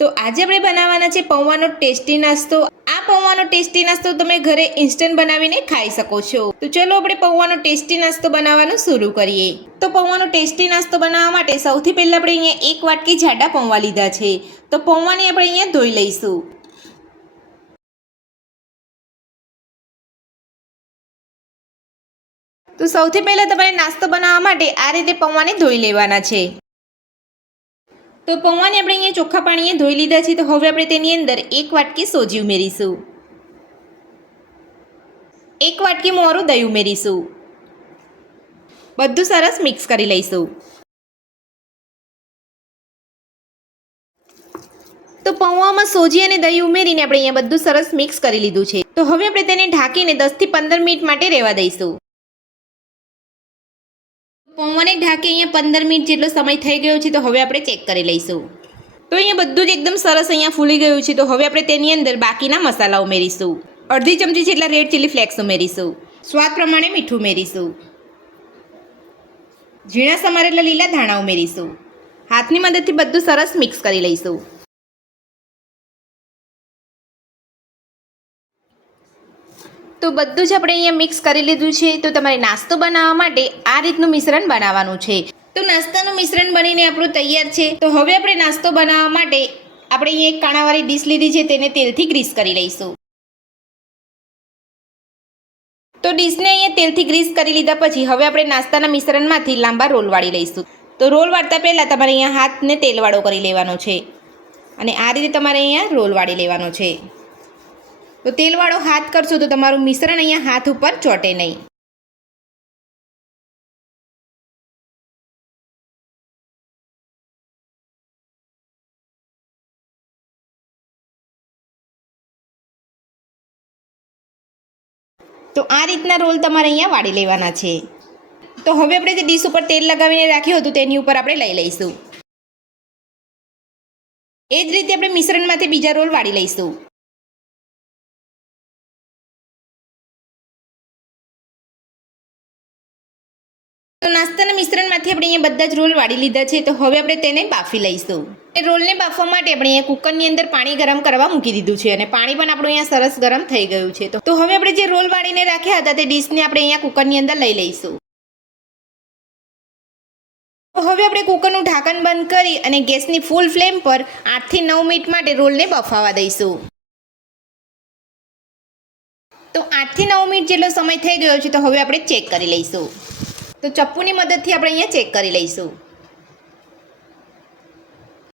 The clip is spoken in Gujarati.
તો આજે આપણે બનાવવાના છે પૌવાનો ટેસ્ટી નાસ્તો। આ પૌવાનો ટેસ્ટી નાસ્તો તમે ઘરે ઇન્સ્ટન્ટ બનાવીને ખાઈ શકો છો। તો ચલો આપણે પૌવાનો ટેસ્ટી નાસ્તો બનાવવાનું શરૂ કરીએ। તો પૌવાનો ટેસ્ટી નાસ્તો બનાવવા માટે સૌથી પહેલા આપણે અહીંયા 1 વાટકી જાડા પૌવા લીધા છે। તો પૌવાને આપણે અહીંયા ધોઈ લઈશું। તો સૌથી પહેલા તમારે નાસ્તો બનાવવા માટે આ રીતે પૌવાને ધોઈ લેવાના છે। તો પૌવાને આપણે અહીંયા ચોખ્ખા પાણીએ ધોઈ લીધા છે। તો હવે આપણે તેની અંદર 1 વાટકી સોજી ઉમેરીશું, 1 વાટકી મોરું દહીં ઉમેરીશું, બધું સરસ મિક્સ કરી લઈશું। તો પૌવામાં સોજી અને દહીં ઉમેરીને આપણે અહીંયા બધું સરસ મિક્સ કરી લીધું છે। તો હવે આપણે તેને ઢાંકીને 10 થી 15 મિનિટ માટે રહેવા દઈશું। પૌવાને ઢાંકી અહીંયા 15 મિનિટ જેટલો સમય થઈ ગયો છે। તો હવે આપણે ચેક કરી લઈશું। તો અહીંયા બધું જ એકદમ સરસ અહીંયા ફૂલી ગયું છે। તો હવે આપણે તેની અંદર બાકીના મસાલા ઉમેરીશું। અડધી ચમચી જેટલા રેડ ચીલી ફ્લેક્સ ઉમેરીશું, સ્વાદ પ્રમાણે મીઠું ઉમેરીશું, ઝીણા સમારેલા લીલા ધાણા ઉમેરીશું। હાથની મદદથી બધું સરસ મિક્સ કરી લઈશું। તો બધું જ આપણે અહીંયા મિક્સ કરી લીધું છે। તો તમારે નાસ્તો બનાવવા માટે આ રીતનું મિશ્રણ બનાવવાનું છે। તો નાસ્તાનું મિશ્રણ બનીને આપણું તૈયાર છે। તો હવે આપણે નાસ્તો બનાવવા માટે આપણે અહીંયા એક કાણાવાળી ડીશ લીધી છે, તેને તેલથી ગ્રીસ કરી લઈશું। તો ડીશને અહીંયા તેલથી ગ્રીસ કરી લીધા પછી હવે આપણે નાસ્તાના મિશ્રણમાંથી લાંબા રોલ વાળી લઈશું। તો રોલ વાળતા પહેલાં તમારે અહીંયા હાથને તેલવાળો કરી લેવાનો છે અને આ રીતે તમારે અહીંયા રોલ વાળી લેવાનો છે। તો તેલવાળો હાથ કરશો તો તમારું મિશ્રણ અહીંયા હાથ ઉપર ચોંટે નહીં। તો આ રીતના રોલ તમારે અહીંયા વાળી લેવાના છે। તો હવે આપણે જે ડીશ ઉપર તેલ લગાવીને રાખ્યું હતું તેની ઉપર આપણે લઈ લઈશું। એ જ રીતે આપણે મિશ્રણમાંથી બીજા રોલ વાળી લઈશું। તો નાસ્તાના મિશ્રણમાંથી આપણે અહીંયા બધા જ રોલ વાળી લીધા છે। તો હવે આપણે તેને બાફી લઈશું। એ રોલને બાફવા માટે આપણે અહીંયા કુકરની અંદર પાણી ગરમ કરવા મૂકી દીધું છે અને પાણી પણ આપણું અહીંયા સરસ ગરમ થઈ ગયું છે। તો હવે આપણે જે રોલ વાળીને રાખ્યા હતા તે ડીશને આપણે અહીંયા કુકરની અંદર લઈ લઈશું। તો હવે આપણે કુકરનું ઢાંકણ બંધ કરી અને ગેસની ફૂલ ફ્લેમ પર 8 થી 9 મિનિટ માટે રોલને બફાવા દઈશું। તો 8 થી 9 મિનિટ જેટલો સમય થઈ ગયો છે। તો હવે આપણે ચેક કરી લઈશું। તો ચપ્પુની મદદથી આપણે અહીંયા ચેક કરી લઈશું।